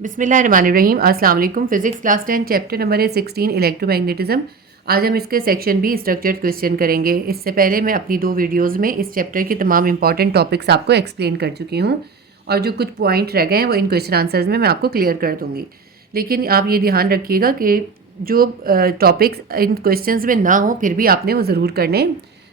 बिस्मिल्लाहिर्रहमानिर्रहीम। अस्सलाम वालेकुम। फिजिक्स क्लास 10 चैप्टर नंबर है 16 इलेक्ट्रोमैग्नेटिज्म। आज हम इसके सेक्शन बी स्ट्रक्चर्ड क्वेश्चन करेंगे। इससे पहले मैं अपनी 2 वीडियोस में इस चैप्टर के तमाम इंपॉर्टेंट टॉपिक्स आपको एक्सप्लेन कर चुकी हूँ और जो कुछ पॉइंट रह गए हैं वो इन क्वेश्चन आंसर्स में मैं आपको क्लियर कर दूँगी। लेकिन आप ये ध्यान रखिएगा कि जो टॉपिक्स इन क्वेश्चंस में ना हो फिर भी आपने वो ज़रूर करने।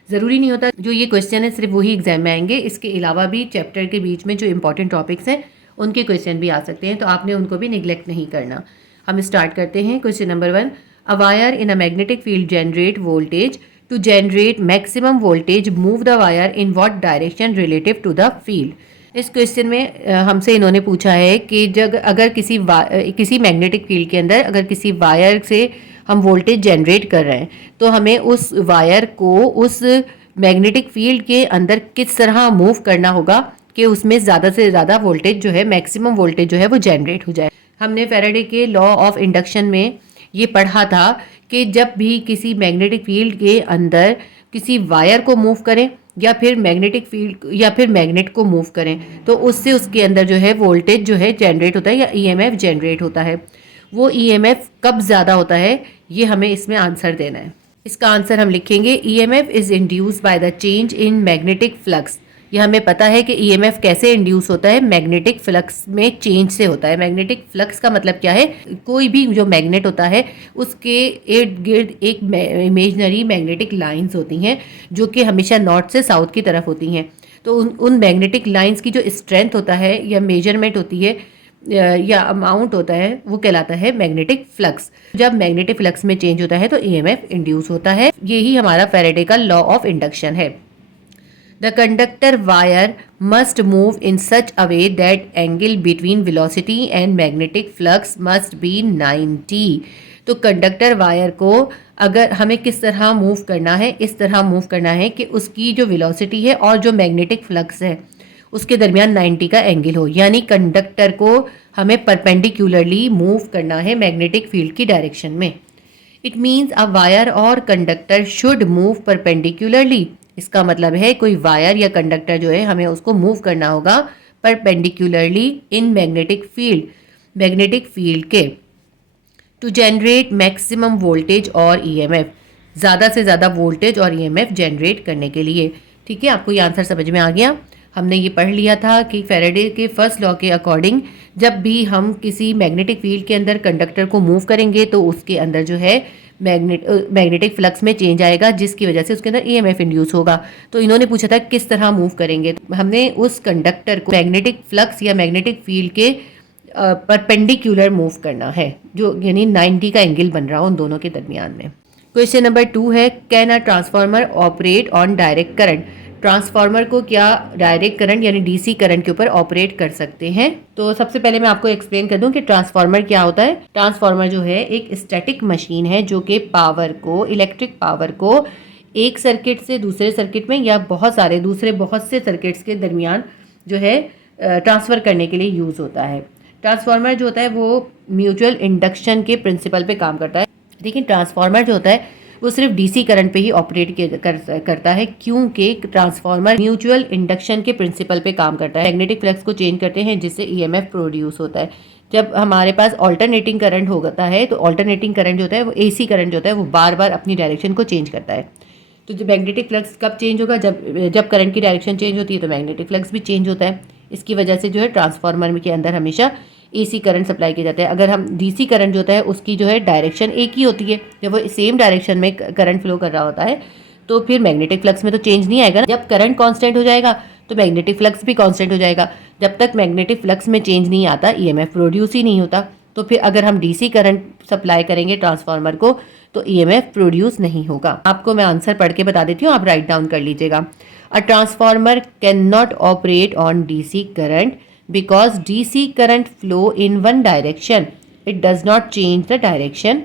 ज़रूरी नहीं होता जो ये क्वेश्चन है सिर्फ वही एग्जाम में आएंगे, इसके अलावा भी चैप्टर के बीच में जो इंपॉर्टेंट टॉपिक्स हैं उनके क्वेश्चन भी आ सकते हैं, तो आपने उनको भी निगलेक्ट नहीं करना। हम स्टार्ट करते हैं। Question number 1, a wire in a magnetic field generate voltage to generate maximum voltage, move the wire in what direction relative to the field. इस क्वेश्चन में हमसे इन्होंने पूछा है कि जब अगर किसी मैग्नेटिक फील्ड के अंदर अगर किसी वायर से हम वोल्टेज जनरेट कर रहे हैं तो हमें उस वायर को उस मैग्नेटिक फील्ड के अंदर किस तरह मूव करना होगा कि उसमें ज़्यादा से ज़्यादा वोल्टेज जो है, मैक्सिमम वोल्टेज जो है वो जनरेट हो जाए। हमने फैराडे के लॉ ऑफ इंडक्शन में ये पढ़ा था कि जब भी किसी मैग्नेटिक फील्ड के अंदर किसी वायर को मूव करें या फिर मैग्नेटिक फील्ड या फिर मैग्नेट को मूव करें तो उससे उसके अंदर जो है वोल्टेज जो है जनरेट होता है या ईएमएफ जनरेट होता है। वो ईएमएफ कब ज़्यादा होता है ये हमें इसमें आंसर देना है। इसका आंसर हम लिखेंगे EMF is induced by the change in magnetic flux. ये हमें पता है कि ईएमएफ कैसे इंड्यूस होता है, मैग्नेटिक फ्लक्स में चेंज से होता है। मैग्नेटिक फ्लक्स का मतलब क्या है, कोई भी जो मैग्नेट होता है उसके इर्द गिर्द एक इमेजनरी मैग्नेटिक लाइंस होती हैं जो कि हमेशा नॉर्थ से साउथ की तरफ होती हैं। तो उन मैग्नेटिक लाइंस की जो स्ट्रेंथ होता है या मेजरमेंट होती है या अमाउंट होता है वो कहलाता है मैग्नेटिक फ्लक्स। जब मैग्नेटिक फ्लक्स में चेंज होता है तो ईएमएफ इंड्यूस होता है। यही हमारा फैराडे का लॉ ऑफ इंडक्शन है। The conductor wire must move in such a way that angle between velocity and magnetic flux must be 90। तो कंडक्टर वायर को अगर हमें किस तरह मूव करना है, इस तरह मूव करना है कि उसकी जो वेलोसिटी है और जो मैग्नेटिक फ्लक्स है उसके दरमियान 90 का एंगल हो, यानी कंडक्टर को हमें परपेंडिकुलरली मूव करना है मैग्नेटिक फील्ड की डायरेक्शन में। इट मीन्स अ वायर और कंडक्टर शुड मूव परपेंडिकुलरली। इसका मतलब है कोई वायर या कंडक्टर जो है हमें उसको मूव करना होगा परपेंडिकुलरली इन मैग्नेटिक फील्ड के टू जनरेट मैक्सिमम वोल्टेज और ईएमएफ, ज़्यादा से ज़्यादा वोल्टेज और ईएमएफ जनरेट करने के लिए। ठीक है, आपको ये आंसर समझ में आ गया। हमने ये पढ़ लिया था कि फैराडे के फर्स्ट लॉ के अकॉर्डिंग जब भी हम किसी मैग्नेटिक फील्ड के अंदर कंडक्टर को मूव करेंगे तो उसके अंदर जो है मैग्नेटिक फ्लक्स में चेंज आएगा जिसकी वजह से उसके अंदर ईएमएफ इंड्यूस होगा। तो इन्होंने पूछा था किस तरह मूव करेंगे, तो हमने उस कंडक्टर को मैग्नेटिक फ्लक्स या मैग्नेटिक फील्ड के परपेंडिकुलर मूव करना है, जो यानी 90 का एंगल बन रहा हो उन दोनों के दरमियान में। क्वेश्चन नंबर 2 है, can a transformer operate on direct current. Transformer को क्या डायरेक्ट करंट यानी डीसी करंट के ऊपर ऑपरेट कर सकते हैं। तो सबसे पहले मैं आपको एक्सप्लेन कर दूं कि ट्रांसफार्मर क्या होता है। ट्रांसफार्मर जो है एक स्टैटिक मशीन है जो कि इलेक्ट्रिक पावर को एक सर्किट से दूसरे सर्किट में या बहुत से सर्किट्स के दरमियान जो है ट्रांसफ़र करने के लिए यूज़ होता है। ट्रांसफार्मर जो होता है वो म्यूचुअल इंडक्शन के प्रिंसिपल पे काम करता है। देखिए, ट्रांसफार्मर जो होता है वो सिर्फ डीसी करंट पे ही ऑपरेट करता है क्योंकि ट्रांसफार्मर म्यूचुअल इंडक्शन के प्रिंसिपल पे काम करता है। मैग्नेटिक फ्लक्स को चेंज करते हैं जिससे ईएमएफ प्रोड्यूस होता है। जब हमारे पास ऑल्टरनेटिंग करंट होता है तो ऑल्टरनेटिंग करंट जो होता है वो एसी करंट जो होता है वो बार बार अपनी डायरेक्शन को चेंज करता है। तो जो मैग्नेटिक फ्लक्स कब चेंज होगा, जब करंट की डायरेक्शन चेंज होती है तो मैग्नेटिक फ्लक्स भी चेंज होता है। इसकी वजह से जो है ट्रांसफार्मर के अंदर हमेशा एसी करंट सप्लाई किया जाता है। अगर हम डीसी करंट जो होता है उसकी जो है डायरेक्शन एक ही होती है, जब वो सेम डायरेक्शन में करंट फ्लो कर रहा होता है तो फिर मैग्नेटिक फ्लक्स में तो चेंज नहीं आएगा। जब करंट कांस्टेंट हो जाएगा तो मैग्नेटिक फ्लक्स भी कांस्टेंट हो जाएगा। जब तक मैग्नेटिक फ्लक्स में चेंज नहीं आता ईएमएफ प्रोड्यूस ही नहीं होता। तो फिर अगर हम डीसी करंट सप्लाई करेंगे ट्रांसफार्मर को तो ईएमएफ प्रोड्यूस नहीं होगा। आपको मैं आंसर पढ़ के बता देती हूँ, आप राइट डाउन कर लीजिएगा। A transformer can not operate on DC current because DC current flow in one direction. It does not change the direction.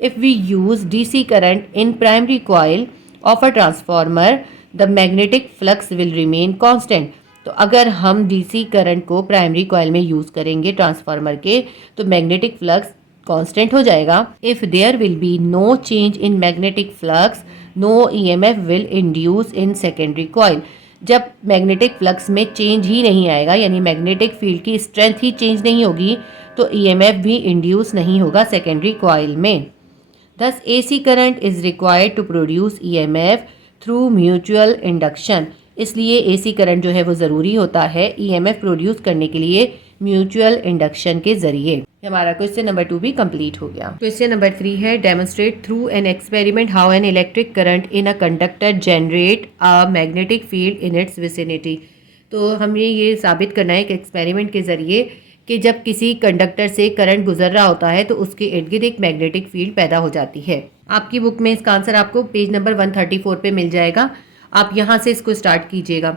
If we use DC current in primary coil of a transformer, the magnetic flux will remain constant. तो अगर हम DC current को primary coil में use करेंगे transformer के तो magnetic flux constant हो जाएगा। If there will be no change in magnetic flux, no EMF will induce in secondary coil. जब मैग्नेटिक फ्लक्स में चेंज ही नहीं आएगा, यानी मैग्नेटिक फील्ड की स्ट्रेंथ ही चेंज नहीं होगी, तो ईएमएफ भी इंड्यूस नहीं होगा सेकेंडरी कॉइल में। Thus, AC current is required to produce EMF through mutual induction। इसलिए AC करंट जो है वो ज़रूरी होता है EMF प्रोड्यूस करने के लिए म्यूचुअल इंडक्शन के ज़रिए। हमारा क्वेश्चन नंबर 2 भी कंप्लीट हो गया। क्वेश्चन नंबर 3 है, demonstrate through an experiment how an electric current in a conductor generate a magnetic field in its vicinity. तो हमें ये साबित करना है कि एक्सपेरिमेंट के ज़रिए कि जब किसी कंडक्टर से करंट गुजर रहा होता है तो उसके इर्द गिर्द एक मैग्नेटिक फील्ड पैदा हो जाती है। आपकी बुक में इसका आंसर आपको पेज नंबर 134 पे मिल जाएगा। आप यहाँ से इसको स्टार्ट कीजिएगा।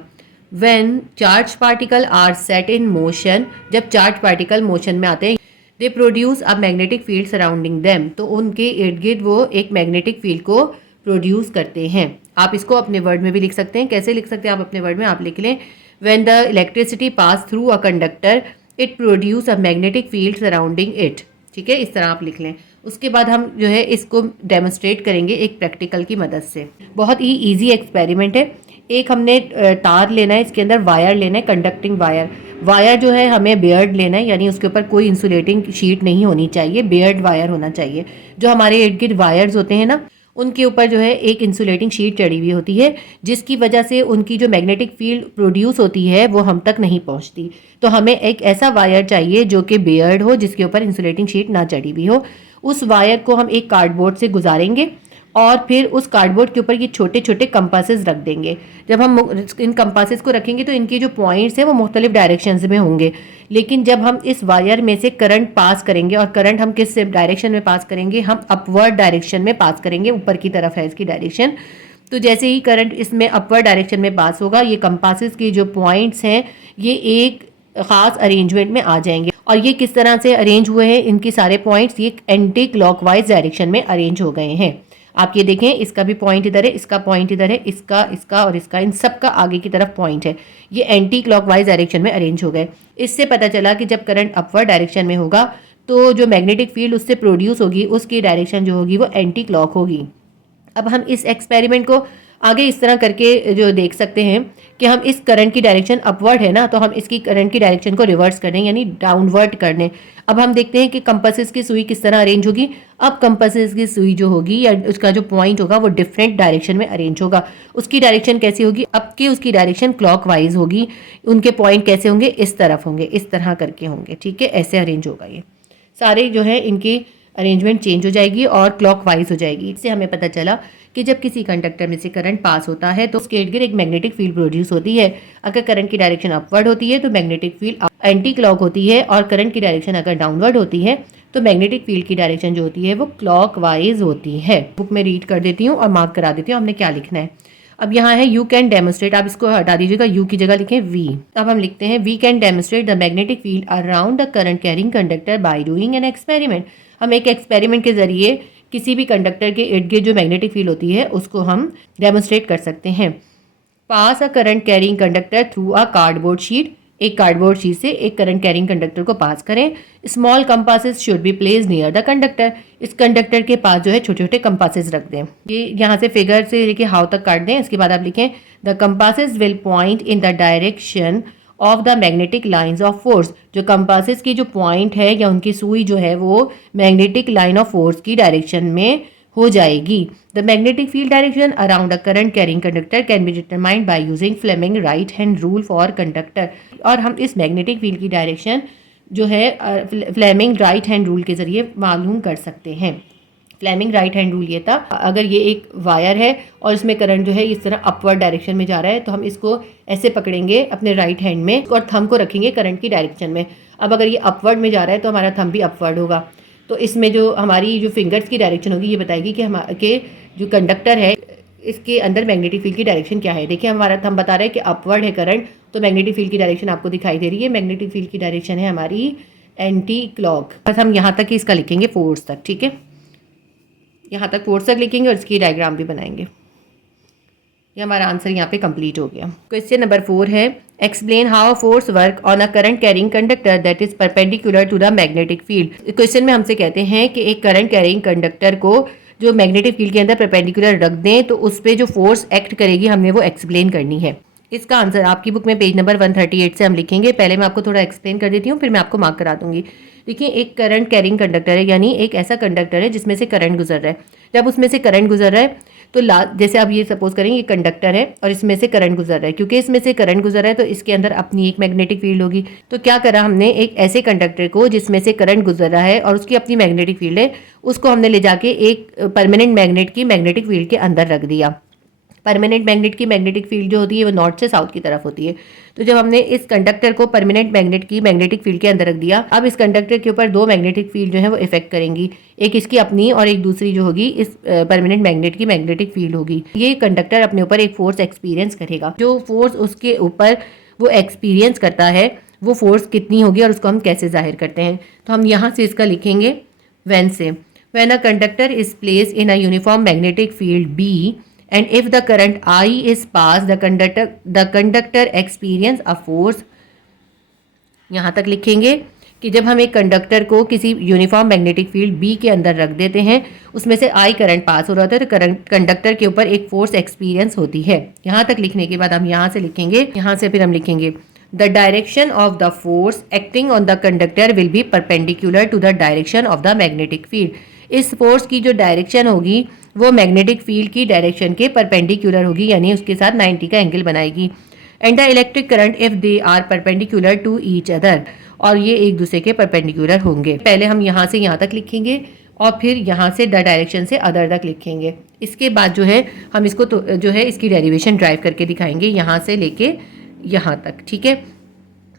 When charge particle are set in motion, जब चार्ज पार्टिकल मोशन में आते हैं, they produce a magnetic field surrounding them, तो उनके इर्द गिर्द वो एक मैग्नेटिक फील्ड को प्रोड्यूस करते हैं। आप इसको अपने वर्ड में भी लिख सकते हैं। कैसे लिख सकते हैं आप अपने वर्ड में? आप लिख लें, when the electricity pass through a conductor it produce a magnetic field surrounding it. ठीक है, इस तरह आप लिख लें। उसके बाद हम जो है इसको डेमोन्स्ट्रेट करेंगे एक प्रैक्टिकल की मदद से। बहुत ही इजी एक्सपेरिमेंट है। एक हमने तार लेना है, इसके अंदर वायर लेना है, कंडक्टिंग वायर। वायर जो है हमें बेयर्ड लेना है, यानी उसके ऊपर कोई इंसुलेटिंग शीट नहीं होनी चाहिए, बेयर्ड वायर होना चाहिए। जो हमारे इर्द गिर्द वायर्स होते हैं ना, उनके ऊपर जो है एक इंसुलेटिंग शीट चढ़ी हुई होती है, जिसकी वजह से उनकी जो मैग्नेटिक फील्ड प्रोड्यूस होती है वो हम तक नहीं पहुंचती। तो हमें एक ऐसा वायर चाहिए जो कि बेयर्ड हो, जिसके ऊपर इंसुलेटिंग शीट ना चढ़ी हुई हो। उस वायर को हम एक कार्डबोर्ड से गुजारेंगे और फिर उस कार्डबोर्ड के ऊपर ये छोटे छोटे कंपासेस रख देंगे। जब हम इन कंपासेस को रखेंगे तो इनके जो पॉइंट्स हैं वो मुख्तलिफ डायरेक्शंस में होंगे, लेकिन जब हम इस वायर में से करंट पास करेंगे, और करंट हम किस डायरेक्शन में पास करेंगे? हम अपवर्ड डायरेक्शन में पास करेंगे, ऊपर की तरफ है इसकी डायरेक्शन। तो जैसे ही करंट इसमें अपवर्ड डायरेक्शन में पास होगा, ये कंपासेस के जो पॉइंट्स हैं ये एक खास अरेंजमेंट में आ जाएंगे। और ये किस तरह से अरेंज हुए हैं? इनकी सारे पॉइंट्स ये एंटी क्लॉकवाइज डायरेक्शन में अरेंज हो गए हैं। आप ये देखें, इसका भी पॉइंट इधर है, इसका पॉइंट इधर है, इसका और इसका, इन सब का आगे की तरफ पॉइंट है। ये एंटी क्लॉकवाइज डायरेक्शन में अरेंज हो गए। इससे पता चला कि जब करंट अपवर्ड डायरेक्शन में होगा तो जो मैग्नेटिक फील्ड उससे प्रोड्यूस होगी उसकी डायरेक्शन जो होगी वो एंटी क्लॉक होगी। अब हम इस एक्सपेरिमेंट को आगे इस तरह करके जो देख सकते हैं कि हम इस करंट की डायरेक्शन अपवर्ड है ना, तो हम इसकी करंट की डायरेक्शन को रिवर्स कर दें, यानी डाउनवर्ड कर दें। अब हम देखते हैं कि कंपासेस की सुई किस तरह अरेंज होगी। अब कंपासेस की सुई जो होगी या उसका जो पॉइंट होगा वो डिफरेंट डायरेक्शन में अरेंज होगा। उसकी डायरेक्शन कैसी होगी? अब की उसकी डायरेक्शन क्लॉकवाइज होगी। उनके पॉइंट कैसे होंगे? इस तरफ होंगे, इस तरह करके होंगे। ठीक है, ऐसे अरेंज होगा। ये सारे जो है इनकी अरेंजमेंट चेंज हो जाएगी और क्लॉकवाइज हो जाएगी। इससे हमें पता चला कि जब किसी कंडक्टर में से करंट पास होता है तो उसके इर्द गिर्द एक मैग्नेटिक फील्ड प्रोड्यूस होती है। अगर करंट की डायरेक्शन अपवर्ड होती है तो मैग्नेटिक फील्ड एंटी क्लॉक होती है, और करंट की डायरेक्शन अगर डाउनवर्ड होती है तो मैग्नेटिक फील्ड की डायरेक्शन जो होती है वो क्लॉकवाइज होती है। बुक में रीड कर देती हूँ और मार्क करा देती हूँ हमने क्या लिखना है। अब यहाँ है यू कैन डेमोन्स्ट्रेट, आप इसको हटा दीजिएगा, यू की जगह लिखें वी। अब हम लिखते हैं we can demonstrate the magnetic field around the current carrying conductor by doing an experiment. हम एक एक्सपेरिमेंट के जरिए किसी भी कंडक्टर के इर्द गिर्द जो मैग्नेटिक फील्ड होती है उसको हम डेमोन्स्ट्रेट कर सकते हैं। Pass a current carrying conductor through a cardboard sheet, एक कार्डबोर्ड शीट से एक करंट कैरिंग कंडक्टर को पास करें। Small compasses should be place near the conductor, इस कंडक्टर के पास जो है छोटे छोटे कंपासेस रख दें। ये यहाँ से फिगर से लेके हाउ तक काट दें। इसके बाद आप लिखें the compasses will point in the direction of the magnetic lines of force. जो कंपासेस की जो पॉइंट है या उनकी सुई जो है वो मैग्नेटिक लाइन ऑफ फोर्स की डायरेक्शन में हो जाएगी। The magnetic field direction around a current carrying conductor can be determined by using Fleming right hand rule for conductor. और हम इस मैग्नेटिक फील्ड की डायरेक्शन जो है फ्लेमिंग राइट हैंड रूल के जरिए मालूम कर सकते हैं। फ्लेमिंग राइट हैंड रूल ये था, अगर ये एक वायर है और इसमें करंट जो है इस तरह अपवर्ड डायरेक्शन में जा रहा है तो हम इसको ऐसे पकड़ेंगे अपने राइट हैंड में और थंब को रखेंगे करंट की डायरेक्शन में। अब अगर ये अपवर्ड में जा रहा है तो हमारा थंब भी अपवर्ड होगा। तो इसमें जो हमारी जो फिंगर्स की डायरेक्शन होगी ये बताएगी कि हमारे जो कंडक्टर है इसके अंदर मैग्नेटिक फील्ड की डायरेक्शन क्या है। देखिए हमारा थंब बता रहा है कि अपवर्ड है करंट, तो मैग्नेटिक फील्ड की डायरेक्शन आपको दिखाई दे रही है। मैग्नेटिक फील्ड की डायरेक्शन है हमारी एंटी क्लॉक। बस हम यहाँ तक ही इसका लिखेंगे फोर्स तक। ठीक है, यहाँ तक फोर्स तक लिखेंगे और इसकी डायग्राम भी बनाएंगे। ये हमारा आंसर यहाँ पे कंप्लीट हो गया। क्वेश्चन नंबर 4 है explain how force work on a current carrying conductor that is perpendicular to the magnetic field. Question में हमसे कहते हैं कि एक करंट कैरिंग कंडक्टर को जो मैग्नेटिक फील्ड के अंदर परपेंडिकुलर रख दें तो उस पर जो फोर्स एक्ट करेगी हमने वो एक्सप्लेन करनी है। इसका आंसर आपकी बुक में पेज नंबर 138 से हम लिखेंगे। पहले मैं आपको थोड़ा एक्सप्लेन कर देती हूँ, फिर मैं आपको मार्क करा दूंगी। देखिए, एक करंट कैरिंग कंडक्टर है, यानी एक ऐसा कंडक्टर है जिसमें से करंट गुजर रहा है। जब उसमें से करंट गुजर रहा है तो जैसे आप ये सपोज करेंगे, ये कंडक्टर है और इसमें से करंट गुजर रहा है। क्योंकि इसमें से करंट गुजर रहा है तो इसके अंदर अपनी एक मैग्नेटिक फील्ड होगी। तो क्या करा हमने, एक ऐसे कंडक्टर को जिसमें से करंट गुजर रहा है और उसकी अपनी मैग्नेटिक फील्ड है, उसको हमने ले जाके एक परमानेंट मैग्नेट की मैग्नेटिक फील्ड के अंदर रख दिया। परमानेंट मैग्नेट की मैग्नेटिक फील्ड जो होती है वो नॉर्थ से साउथ की तरफ होती है। तो जब हमने इस कंडक्टर को परमानेंट मैग्नेट की मैग्नेटिक फील्ड के अंदर रख दिया, अब इस कंडक्टर के ऊपर दो मैग्नेटिक फील्ड जो है वो इफेक्ट करेंगी। एक इसकी अपनी और एक दूसरी जो होगी इस परमानेंट मैग्नेट की मैग्नेटिक फील्ड होगी। ये कंडक्टर अपने ऊपर एक फोर्स एक्सपीरियंस करेगा। जो फोर्स उसके ऊपर वो एक्सपीरियंस करता है वो फोर्स कितनी होगी और उसको हम कैसे जाहिर करते हैं। तो हम यहाँ से इसका लिखेंगे when a conductor is placed in a uniform magnetic field B and if the current I is passed the conductor experience a force। यहाँ तक लिखेंगे कि जब हम एक कंडक्टर को किसी यूनिफॉर्म मैग्नेटिक फील्ड B के अंदर रख देते हैं, उसमें से I करंट पास हो रहा होता है, तो करंट कंडक्टर के ऊपर एक फोर्स एक्सपीरियंस होती है। यहाँ तक लिखने के बाद हम यहाँ से लिखेंगे, यहाँ से फिर हम लिखेंगे the direction of the force acting on the conductor will be perpendicular to the direction of the magnetic field. इस फोर्स की जो डायरेक्शन होगी वो मैग्नेटिक फील्ड की डायरेक्शन के परपेंडिकुलर होगी, यानी उसके साथ 90 का एंगल बनाएगी। And the electric current if they are perpendicular to each other, और ये एक दूसरे के परपेंडिकुलर होंगे। पहले हम यहाँ से यहाँ तक लिखेंगे और फिर यहाँ से द डायरेक्शन से अदर तक लिखेंगे। इसके बाद जो है हम इसको जो है इसकी डेरिवेशन ड्राइव करके दिखाएंगे, यहाँ से लेके यहाँ तक। ठीक है,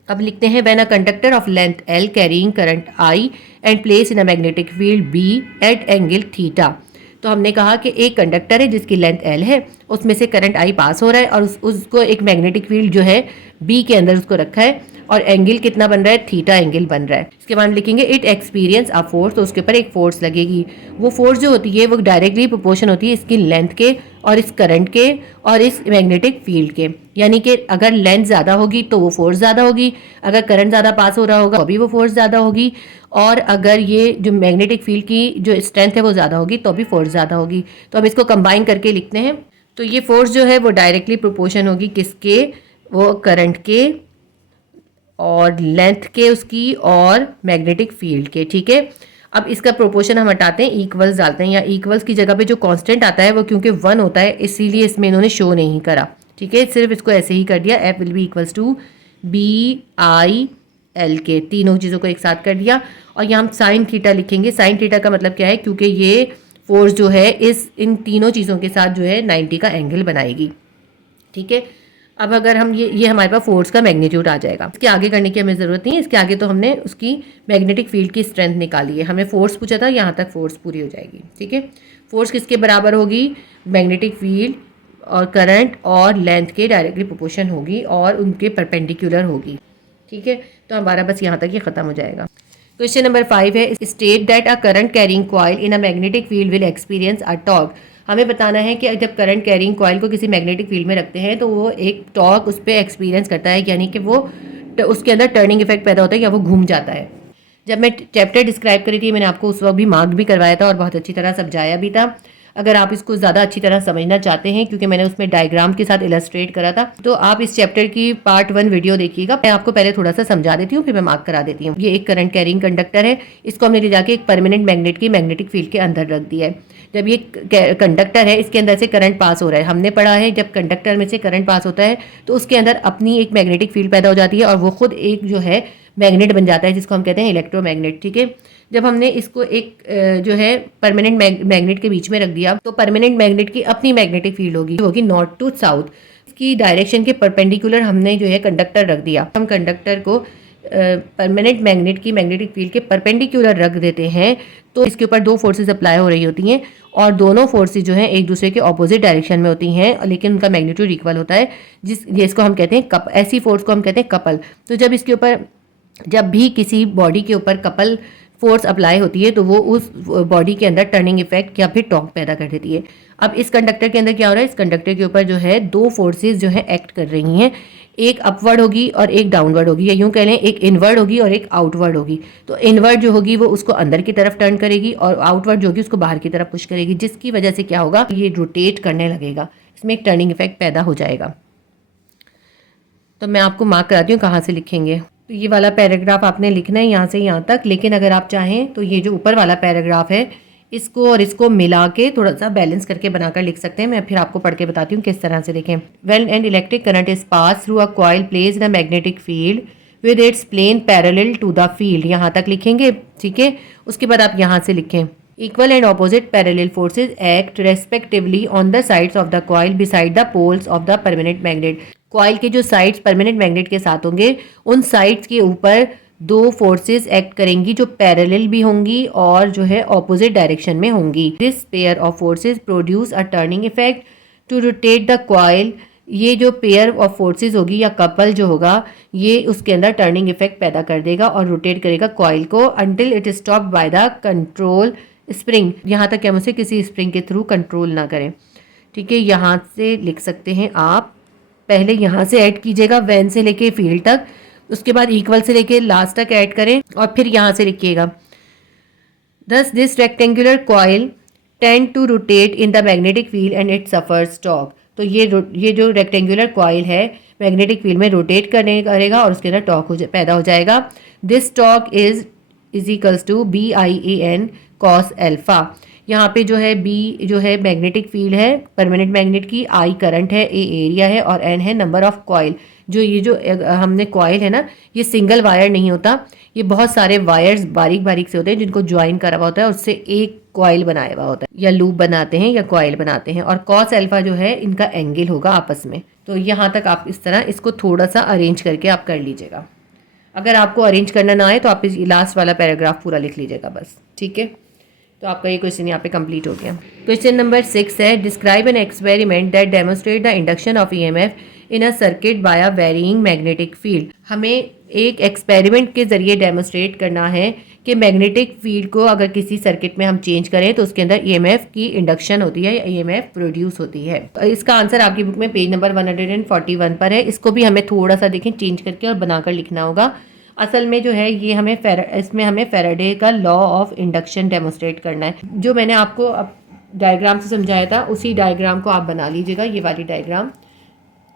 अब लिखते हैं when a conductor of length L carrying current I and place in a magnetic field B at angle theta. तो हमने कहा कि एक कंडक्टर है जिसकी लेंथ L है, उसमें से करंट I पास हो रहा है और उसको एक मैग्नेटिक फील्ड जो है B के अंदर उसको रखा है और एंगल कितना बन रहा है, थीटा एंगल बन रहा है। इसके बाद लिखेंगे इट एक्सपीरियंस अ फोर्स, तो उसके ऊपर एक फोर्स लगेगी। वो फोर्स जो होती है वो डायरेक्टली प्रोपोर्शन होती है इसकी लेंथ के और इस करंट के और इस मैग्नेटिक फील्ड के। यानी कि अगर लेंथ ज़्यादा होगी तो वो फोर्स ज़्यादा होगी, अगर करंट ज़्यादा पास हो रहा होगा तो भी वो फोर्स ज़्यादा होगी, और अगर ये जो मैग्नेटिक फील्ड की जो स्ट्रेंथ है वो ज़्यादा होगी तो भी फोर्स ज़्यादा होगी। तो हम इसको कंबाइन करके लिखते हैं। तो ये फोर्स जो है वो डायरेक्टली प्रोपोर्शन होगी किसके, वो करंट के और लेंथ के उसकी और मैग्नेटिक फील्ड के। ठीक है, अब इसका प्रोपोर्शन हम हटाते हैं, इक्वल्स डालते हैं। या इक्वल्स की जगह पे जो कांस्टेंट आता है वो क्योंकि 1 होता है इसीलिए इसमें इन्होंने शो नहीं करा। ठीक है, सिर्फ इसको ऐसे ही कर दिया, F will be equals to BI L के, तीनों चीज़ों को एक साथ कर दिया। और यहाँ हम साइन थीटा लिखेंगे। साइन थीटा का मतलब क्या है, क्योंकि ये फोर्स जो है इन तीनों चीज़ों के साथ जो है 90 का एंगल बनाएगी। ठीक है, अब अगर हम ये हमारे पास फोर्स का मैग्नीट्यूड आ जाएगा। इसके आगे करने की हमें ज़रूरत नहीं है, इसके आगे तो हमने उसकी मैग्नेटिक फील्ड की स्ट्रेंथ निकाली है। हमें फोर्स पूछा था, यहाँ तक फोर्स पूरी हो जाएगी। ठीक है, फोर्स किसके बराबर होगी, मैग्नेटिक फील्ड और करंट और लेंथ के डायरेक्टली प्रोपोर्शन होगी और उनके परपेंडिकुलर होगी। ठीक है, तो हमारा बस यहाँ तक ये खत्म हो जाएगा। क्वेश्चन नंबर 5 है, state that a current carrying coil in a magnetic field will experience a torque. हमें बताना है कि जब करंट कैरिंग कॉइल को किसी मैग्नेटिक फील्ड में रखते हैं तो वो एक टॉर्क उस पर एक्सपीरियंस करता है, यानी कि वो उसके अंदर टर्निंग इफेक्ट पैदा होता है या वो घूम जाता है। जब मैं चैप्टर डिस्क्राइब करी थी मैंने आपको उस वक्त भी मार्क भी करवाया था और बहुत अच्छी तरह समझाया भी था। अगर आप इसको ज़्यादा अच्छी तरह समझना चाहते हैं, क्योंकि मैंने उसमें डायग्राम के साथ इलस्ट्रेट करा था, तो आप इस चैप्टर की पार्ट 1 वीडियो देखिएगा। मैं आपको पहले थोड़ा सा समझा देती हूँ, फिर मैं मार्क करा देती हूँ। ये एक करंट कैरिंग कंडक्टर है, इसको हमने ले जाके एक परमानेंट मैग्नेट की मैग्नेटिक फील्ड के अंदर रख दिया है। जब ये कंडक्टर है, इसके अंदर से करंट पास हो रहा है। हमने पढ़ा है जब कंडक्टर में से करंट पास होता है तो उसके अंदर अपनी एक मैग्नेटिक फील्ड पैदा हो जाती है और वो खुद एक जो है मैग्नेट बन जाता है, जिसको हम कहते हैं इलेक्ट्रोमैग्नेट। ठीक है, जब हमने इसको एक जो है परमानेंट मैग्नेट के बीच में रख दिया तो परमानेंट मैग्नेट की अपनी मैग्नेटिक फील्ड होगी नॉर्थ टू साउथ। इसकी डायरेक्शन के परपेंडिकुलर हमने जो है कंडक्टर रख दिया। हम कंडक्टर को परमानेंट मैग्नेट की मैग्नेटिक फील्ड के परपेंडिकुलर रख देते हैं तो इसके ऊपर दो फोर्सेस अप्लाई हो रही होती हैं और दोनों फोर्सेस जो हैं एक दूसरे के ऑपोजिट डायरेक्शन में होती हैं, लेकिन उनका मैग्नीट्यूड इक्वल होता है, जिसको हम कहते हैं ऐसी फोर्स को हम कहते हैं कपल। तो जब इसके ऊपर जब भी किसी बॉडी के ऊपर कपल फोर्स अप्लाई होती है तो वो उस बॉडी के अंदर टर्निंग इफेक्ट या फिर टॉर्क पैदा कर देती है। अब इस कंडक्टर के अंदर क्या हो रहा है, इस कंडक्टर के ऊपर जो है दो फोर्सेस जो है एक्ट कर रही हैं, एक अपवर्ड होगी और एक डाउनवर्ड होगी, या यूं कह लें एक इनवर्ड होगी और एक आउटवर्ड होगी। तो इनवर्ड जो होगी वो उसको अंदर की तरफ टर्न करेगी और आउटवर्ड जो होगी उसको बाहर की तरफ पुश करेगी, जिसकी वजह से क्या होगा, ये रोटेट करने लगेगा, इसमें एक टर्निंग इफेक्ट पैदा हो जाएगा। तो मैं आपको मार्क कराती हूँ कहाँ से लिखेंगे। तो ये वाला पैराग्राफ आपने लिखना है यहाँ से यहाँ तक, लेकिन अगर आप चाहें तो ये जो ऊपर वाला पैराग्राफ है इसको और इसको मिला के थोड़ा सा बैलेंस करके बनाकर लिख सकते हैं। मैं फिर आपको पढ़ के बताती हूँ किस तरह से लिखें। When an electric current is pass through a coil placed in a magnetic field with its plane parallel to the field, यहाँ तक लिखेंगे, ठीक है। उसके बाद आप यहाँ से लिखें equal and opposite parallel forces act respectively on the sides of the coil beside the poles of the permanent magnet. Coil के जो साइड्स परमानेंट मैग्नेट के साथ होंगे उन साइड्स के ऊपर दो फोर्सेस एक्ट करेंगी जो पैरेलल भी होंगी और जो है ऑपोजिट डायरेक्शन में होंगी। This pair of forces produce a turning effect to rotate the coil. ये जो पेयर ऑफ फोर्सेस होगी या कपल जो होगा ये उसके अंदर टर्निंग इफेक्ट पैदा कर देगा और रोटेट करेगा कॉइल को until it is stop by the control spring. यहाँ तक हम उसे किसी स्प्रिंग के थ्रू कंट्रोल ना करें, ठीक है। यहाँ से लिख सकते हैं आप, पहले यहाँ से ऐड कीजिएगा वैन से लेके फील्ड तक, उसके बाद इक्वल से लेके लास्ट तक ऐड करें और फिर यहाँ से लिखिएगा this this rectangular coil tend to rotate in the magnetic field and it suffers torque. तो ये जो रेक्टेंगुलर कॉइल है मैग्नेटिक फील्ड में रोटेट करेगा और उसके अंदर टॉर्क पैदा हो जाएगा। This torque is equals to BIAN cos alpha. यहाँ पे जो है B जो है मैग्नेटिक फील्ड है परमानेंट मैग्नेट की, I करंट है, A एरिया है और N है नंबर ऑफ कॉइल। जो ये जो हमने कॉइल है ना ये सिंगल वायर नहीं होता, ये बहुत सारे वायर्स बारीक बारीक से होते हैं जिनको ज्वाइन करा हुआ होता है, उससे एक कॉइल बनाया हुआ होता है, या लूप बनाते हैं या कॉइल बनाते हैं। और कॉस अल्फा जो है इनका एंगल होगा आपस में। तो यहाँ तक आप इस तरह इसको थोड़ा सा अरेंज करके आप कर लीजिएगा। अगर आपको अरेंज करना ना आए तो आप इस लास्ट वाला पैराग्राफ पूरा लिख लीजिएगा बस, ठीक है। तो आपका ये क्वेश्चन यहाँ पे कंप्लीट हो गया। क्वेश्चन नंबर 6 है describe an experiment that demonstrate the induction of EMF in a circuit by a varying magnetic field. हमें एक एक्सपेरिमेंट के जरिए डेमोन्स्ट्रेट करना है कि मैग्नेटिक फील्ड को अगर किसी सर्किट में हम चेंज करें तो उसके अंदर EMF की इंडक्शन होती है या EMF प्रोड्यूस होती है। इसका आंसर आपकी बुक में पेज नंबर 141 पर है। इसको भी हमें थोड़ा सा देखें चेंज करके और बनाकर लिखना होगा। असल में जो है ये इसमें हमें फेराडे का लॉ ऑफ इंडक्शन डेमोन्स्ट्रेट करना है। जो मैंने आपको अब डायग्राम से समझाया था उसी डायग्राम को आप बना लीजिएगा, ये वाली डायग्राम,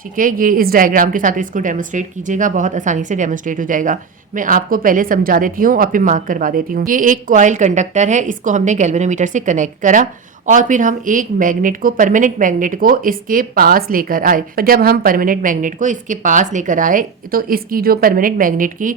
ठीक है। ये इस डायग्राम के साथ इसको डेमोन्स्ट्रेट कीजिएगा, बहुत आसानी से डेमोन्स्ट्रेट हो जाएगा। मैं आपको पहले समझा देती हूँ और फिर मार्क करवा देती हूँ। ये एक कॉइल कंडक्टर है, इसको हमने गैल्वेनोमीटर से कनेक्ट करा और फिर हम एक मैग्नेट को परमानेंट मैग्नेट को इसके पास लेकर आए। जब हम परमानेंट मैग्नेट को इसके पास लेकर आए तो इसकी जो परमानेंट मैग्नेट की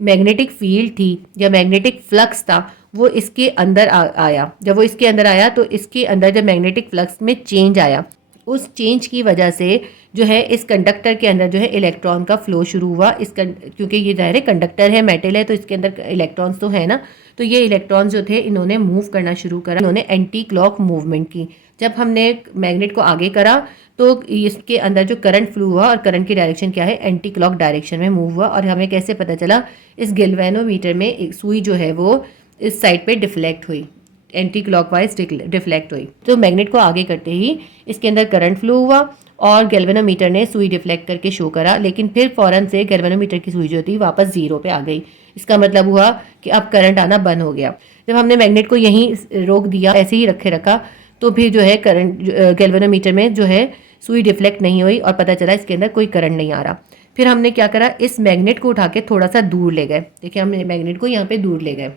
मैग्नेटिक फील्ड थी या मैग्नेटिक फ्लक्स था वो इसके अंदर आया। जब वो इसके अंदर आया तो इसके अंदर जब मैग्नेटिक फ्लक्स में चेंज आया, उस चेंज की वजह से जो है इस कंडक्टर के अंदर जो है इलेक्ट्रॉन का फ्लो शुरू हुआ। क्योंकि ये ज़ाहिर है कंडक्टर है, मेटल है, तो इसके अंदर इलेक्ट्रॉन्स तो है ना, तो ये इलेक्ट्रॉन्स जो थे इन्होंने मूव करना शुरू करा, इन्होंने एंटी क्लॉक मूवमेंट की। जब हमने मैग्नेट को आगे करा तो इसके अंदर जो करंट फ्लो हुआ और करंट की डायरेक्शन क्या है, एंटी क्लॉक डायरेक्शन में मूव हुआ। और हमें कैसे पता चला, इस गैल्वेनोमीटर में एक सुई जो है वो इस साइड पे डिफ्लेक्ट हुई, एंटी क्लॉकवाइज डिफ्लेक्ट हुई। तो मैग्नेट को आगे करते ही इसके अंदर करंट फ्लो हुआ और गैल्वेनोमीटर ने सुई डिफ्लेक्ट करके शो करा, लेकिन फिर फौरन से गैल्वेनोमीटर की सुई जो थी वापस जीरो पे आ गई। इसका मतलब हुआ कि अब करंट आना बंद हो गया। जब हमने मैग्नेट को यहीं रोक दिया, ऐसे ही रखा, तो फिर जो है करंट गैल्वेनोमीटर में जो है सुई डिफ्लेक्ट नहीं हुई और पता चला इसके अंदर कोई करंट नहीं आ रहा। फिर हमने क्या करा, इस मैग्नेट को उठा के थोड़ा सा दूर ले गए। देखिए हमने मैग्नेट को यहाँ पे दूर ले गए,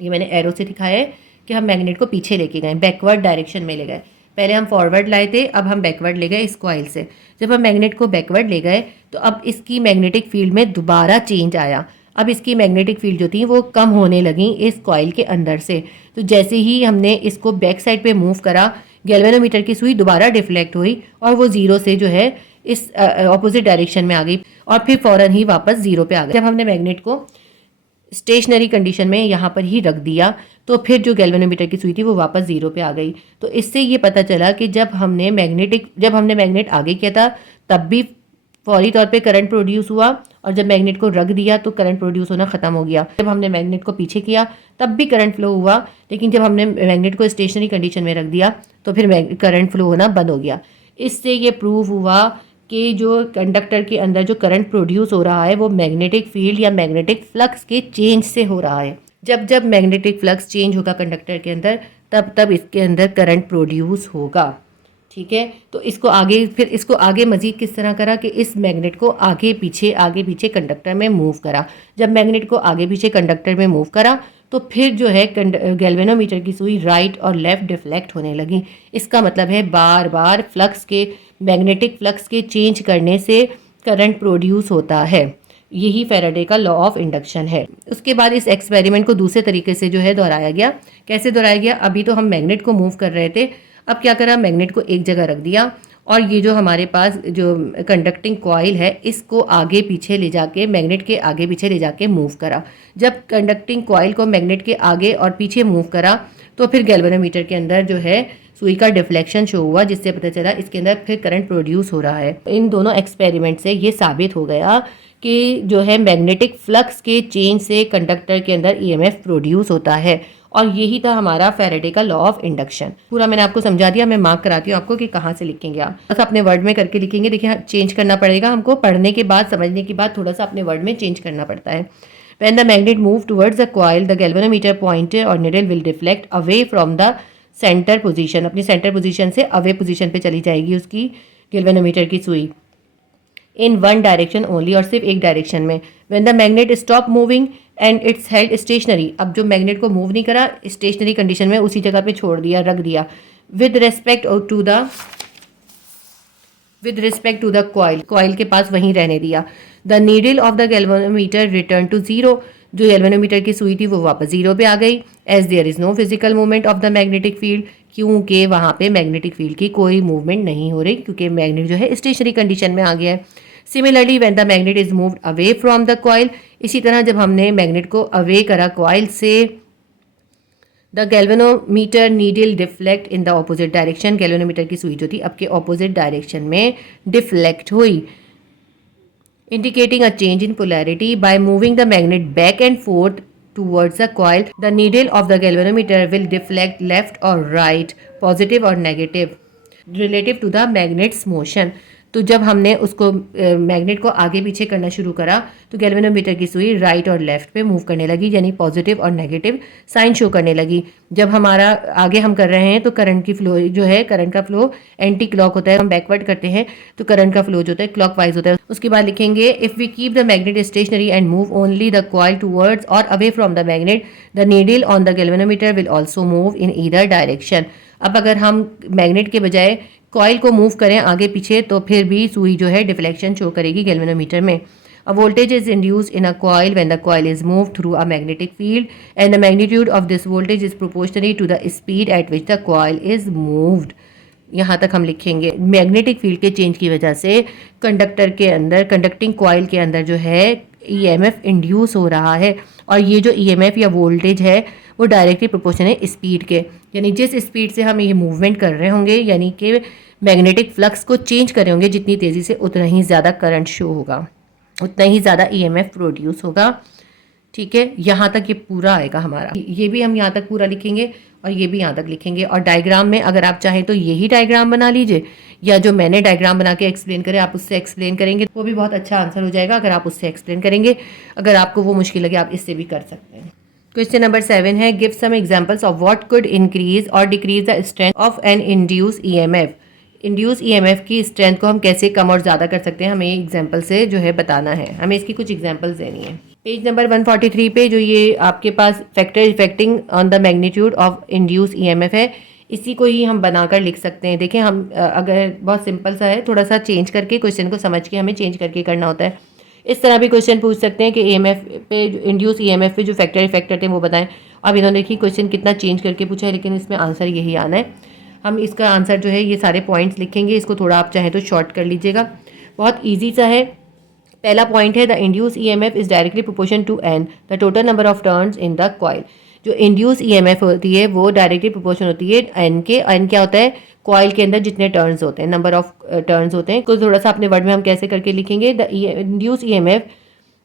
ये मैंने एरो से दिखाया है कि हम मैग्नेट को पीछे लेके गए, बैकवर्ड डायरेक्शन में ले गए। पहले हम फॉरवर्ड लाए थे, अब हम बैकवर्ड ले गए इस कॉइल से। जब हम मैग्नेट को बैकवर्ड ले गए तो अब इसकी मैग्नेटिक फील्ड में दोबारा चेंज आया। अब इसकी मैग्नेटिक फील्ड जो थी वो कम होने लगी इस कॉइल के अंदर से। तो जैसे ही हमने इसको बैक साइड पे मूव करा, गैल्वेनोमीटर की सुई दोबारा डिफ्लेक्ट हुई और वो जीरो से जो है इस ऑपोजिट डायरेक्शन में आ गई और फिर फौरन ही वापस जीरो पे आ गई। जब हमने मैग्नेट को स्टेशनरी कंडीशन में यहाँ पर ही रख दिया तो फिर जो गैल्वेनोमीटर की सुई थी वो वापस जीरो पे आ गई। तो इससे ये पता चला कि जब हमने मैग्नेट आगे किया था तब भी फौरी तौर पे करंट प्रोड्यूस हुआ और जब मैग्नेट को रख दिया तो करंट प्रोड्यूस होना ख़त्म हो गया। जब हमने मैग्नेट को पीछे किया तब भी करंट फ्लो हुआ, लेकिन जब हमने मैग्नेट को स्टेशनरी कंडीशन में रख दिया तो फिर करंट फ्लो होना बंद हो गया। इससे ये प्रूव हुआ कि जो कंडक्टर के अंदर जो करंट प्रोड्यूस हो रहा है वो मैग्नेटिक फील्ड या मैग्नेटिक फ्लक्स के चेंज से हो रहा है। जब मैग्नेटिक फ्लक्स चेंज होगा कंडक्टर के अंदर तब इसके अंदर करंट प्रोड्यूस होगा। ठीक है। तो इसको आगे मज़ीद किस तरह करा कि इस मैग्नेट को आगे पीछे कंडक्टर में मूव करा। जब मैग्नेट को आगे पीछे कंडक्टर में मूव करा तो फिर जो है गैल्वेनोमीटर की सुई राइट और लेफ़्ट डिफ्लेक्ट होने लगी। इसका मतलब है बार बार मैग्नेटिक फ्लक्स के चेंज करने से करंट प्रोड्यूस होता है। यही फैराडे का लॉ ऑफ इंडक्शन है। उसके बाद इस एक्सपेरिमेंट को दूसरे तरीके से जो है दोहराया गया। कैसे दोहराया गया? अभी तो हम मैग्नेट को मूव कर रहे थे, अब क्या करा, मैग्नेट को एक जगह रख दिया और ये जो हमारे पास जो कंडक्टिंग कॉइल है इसको आगे पीछे ले जाके मैग्नेट के आगे पीछे ले जाके मूव करा। जब कंडक्टिंग कॉइल को मैग्नेट के आगे और पीछे मूव करा तो फिर गैल्वेनोमीटर के अंदर जो है सुई का डिफ्लेक्शन शो हुआ, जिससे पता चला इसके अंदर फिर करंट प्रोड्यूस हो रहा है। इन दोनों एक्सपेरिमेंट से ये साबित हो गया कि जो है मैग्नेटिक फ्लक्स के चेंज से कंडक्टर के अंदर ईएमएफ प्रोड्यूस होता है। और यही था हमारा फैराडे का लॉ ऑफ इंडक्शन। पूरा मैंने आपको समझा दिया। मैं मार्क कराती हूँ आपको कि कहाँ से लिखेंगे आप। बस अपने वर्ड में करके लिखेंगे। देखिए चेंज करना पड़ेगा हमको, पढ़ने के बाद समझने के बाद थोड़ा सा अपने वर्ड में चेंज करना पड़ता है। When the magnet move towards the coil, the galvanometer pointer or needle will deflect away from the center position. अपनी सेंटर पोजीशन से अवे पोजीशन पे चली जाएगी उसकी गैल्वेनोमीटर की सुई। इन वन डायरेक्शन ओनली, और सिर्फ एक डायरेक्शन में। When the magnet stop moving and it's held stationary, अब जो मैग्नेट को मूव नहीं करा, स्टेशनरी कंडीशन में उसी जगह पे छोड़ दिया, रख दिया। With respect to the coil के पास वहीं रहने दिया। The needle of the galvanometer return to zero, जो गैल्वेनोमीटर की सुई थी वो वापस जीरो पे आ गई। As there is no physical movement of the magnetic field, क्योंकि वहाँ पे मैग्नेटिक फील्ड की कोई मूवमेंट नहीं हो रही, क्योंकि मैग्नेट जो है स्टेशनरी कंडीशन में आ गया है। Similarly when the magnet is moved away from the coil, इसी तरह जब हमने मैग्नेट को अवे करा कॉइल से, the galvanometer needle deflect in the opposite direction, galvanometer की सुई जो थी अब के ऑपोजिट डायरेक्शन में डिफ्लेक्ट हुई, indicating a change in polarity. By moving the magnet back and forth towards the coil, the needle of the galvanometer will deflect left or right, positive or negative, relative to the magnet's motion. तो जब हमने उसको magnet को आगे पीछे करना शुरू करा तो गैल्वेनोमीटर की सुई राइट और लेफ्ट पे मूव करने लगी, यानी पॉजिटिव और नेगेटिव साइन शो करने लगी। जब हमारा आगे हम कर रहे हैं तो करंट की फ्लो जो है, करंट का फ्लो एंटी क्लॉक होता है। हम बैकवर्ड करते हैं तो करंट का फ्लो जो होता है क्लॉक वाइज होता है। उसके बाद लिखेंगे if we keep the magnet stationary and move only the coil towards or away from the magnet, the needle on the galvanometer will also move in either direction. अब अगर हम मैग्नेट के बजाय कॉइल को मूव करें आगे पीछे तो फिर भी सुई जो है डिफ्लेक्शन शो करेगी गैल्वेनोमीटर में। A voltage is induced in a coil when the coil is move through a magnetic field and the magnitude of this voltage is proportionally to the speed at which the coil is moved. यहाँ तक हम लिखेंगे magnetic field के change की वजह से conductor के अंदर, कंडक्टिंग कॉइल के अंदर जो है ईएमएफ इंड्यूस हो रहा है, और ये जो ईएमएफ या वोल्टेज है वो डायरेक्टली प्रोपोर्शन है स्पीड के, यानी जिस स्पीड से हम ये मूवमेंट कर रहे होंगे, यानी कि मैग्नेटिक फ्लक्स को चेंज कर रहे होंगे जितनी तेज़ी से, उतना ही ज़्यादा करंट शो होगा, उतना ही ज़्यादा ईएमएफ प्रोड्यूस होगा। ठीक है, यहाँ तक ये पूरा आएगा हमारा। ये भी हम यहाँ तक पूरा लिखेंगे और ये भी यहाँ तक लिखेंगे। और डायग्राम में अगर आप चाहें तो यही डायग्राम बना लीजिए, या जो मैंने डायग्राम बना के एक्सप्लेन करे आप उससे एक्सप्लेन करेंगे, वो भी बहुत अच्छा आंसर हो जाएगा अगर आप उससे एक्सप्लेन करेंगे। अगर आपको वो मुश्किल लगे आप इससे भी कर सकते हैं। क्वेश्चन नंबर 7 है, give some examples of what could increase or decrease the strength of an induce EMF. Induce EMF की स्ट्रेंथ को हम कैसे कम और ज़्यादा कर सकते हैं, हमें एग्जाम्पल से जो है बताना है, हमें इसकी कुछ एग्जाम्पल्स देनी है। पेज नंबर 143 पे जो ये आपके पास factor effecting on the magnitude of induce EMF है, इसी को ही हम बनाकर लिख सकते हैं। देखिए हम अगर बहुत सिंपल सा है, थोड़ा सा चेंज करके क्वेश्चन को समझ के हमें चेंज करके करना होता है। इस तरह भी क्वेश्चन पूछ सकते हैं कि ईएमएफ पे, इंड्यूस ईएमएफ पे जो फैक्टर इफेक्टर थे वो बताएं। अब इन्होंने देखिए क्वेश्चन कितना चेंज करके पूछा है, लेकिन इसमें आंसर यही आना है। हम इसका आंसर जो है ये सारे पॉइंट्स लिखेंगे, इसको थोड़ा आप चाहें तो शॉर्ट कर लीजिएगा, बहुत ईजी सा है। पहला पॉइंट है the induce EMF is directly proportion to N the total number of turns in the coil. जो इंड्यूस ईएमएफ होती है वो डायरेक्टली प्रोपोर्शन होती है एन के। एन क्या होता है, कॉइल के अंदर जितने टर्न्स होते हैं, नंबर ऑफ टर्न्स होते हैं। तो थोड़ा सा अपने वर्ड में हम कैसे करके लिखेंगे, the induce EMF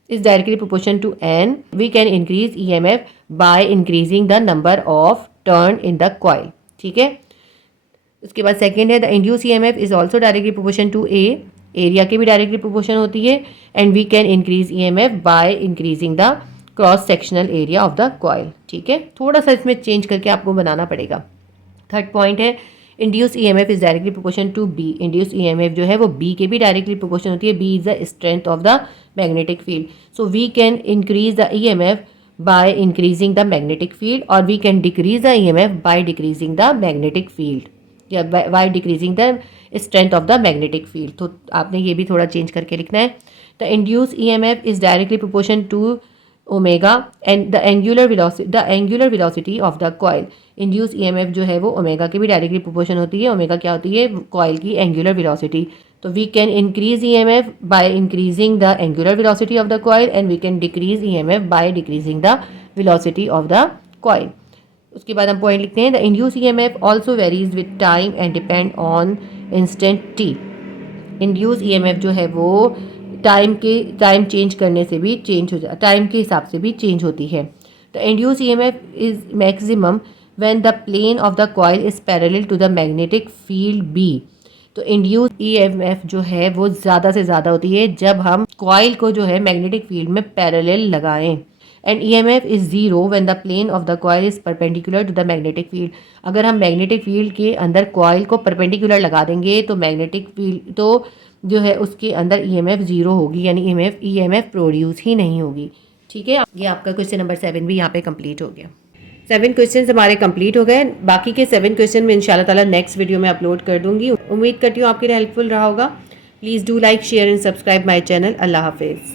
is directly proportion to n. We can increase EMF by increasing the number of turn in the coil. ठीक है, उसके बाद सेकेंड है the induce EMF is also directly proportion to A. Area की भी directly proportion होती है। And we can increase EMF by increasing the cross sectional area of the coil. ठीक है, थोड़ा सा इसमें चेंज करके आपको बनाना पड़ेगा। Third point is induce EMF is directly proportion to B. Induce EMF जो है वो बी के भी डायरेक्टली प्रोपोर्शन होती है। B is the strength of the magnetic field. So we can increase the EMF by increasing the magnetic field, or we can decrease the EMF by decreasing the magnetic field, या by decreasing the strength of the magnetic field। तो आपने ये भी थोड़ा change करके लिखना है। The induced EMF is directly proportion to omega and the angular velocity of the coil. Induce EMF जो है वो ओमेगा के भी डायरेक्टली प्रोपोर्शन होती है। ओमेगा क्या होती है? कॉइल की एंगुलर वेलोसिटी। तो we can increase EMF by increasing the angular velocity of the coil and we can decrease EMF by decreasing the velocity of the coil. उसके बाद हम पॉइंट लिखते हैं, the induce EMF also varies with time and depend on instant T. Induce EMF जो है वो time change करने से भी चेंज हो जाता, टाइम के हिसाब से भी चेंज होती है। The induce EMF is maximum when the plane of the coil is parallel to the magnetic field B. तो इंड्यूस ईएमएफ जो है वो ज़्यादा से ज़्यादा होती है जब हम कॉइल को जो है मैग्नेटिक फील्ड में पैरेलल लगाएं। And EMF is zero when the plane of the coil is perpendicular to the magnetic field. अगर हम मैग्नेटिक फील्ड के अंदर कॉइल को परपेंडिकुलर लगा देंगे तो मैग्नेटिक फील्ड तो जो है उसके अंदर ईएमएफ जीरो होगी, यानी ईएमएफ प्रोड्यूस ही नहीं होगी। ठीक है, ये आपका क्वेश्चन नंबर 7 भी यहाँ पे कंप्लीट हो गया। 7 क्वेश्चन हमारे कंप्लीट हो गए। बाकी के 7 क्वेश्चन मैं इंशाल्लाह ताला नेक्स्ट वीडियो में अपलोड कर दूंगी। उम्मीद करती हूँ आपके लिए हेल्पफुल रहा होगा। Please do like, share and subscribe my channel. अल्लाह हाफिज़।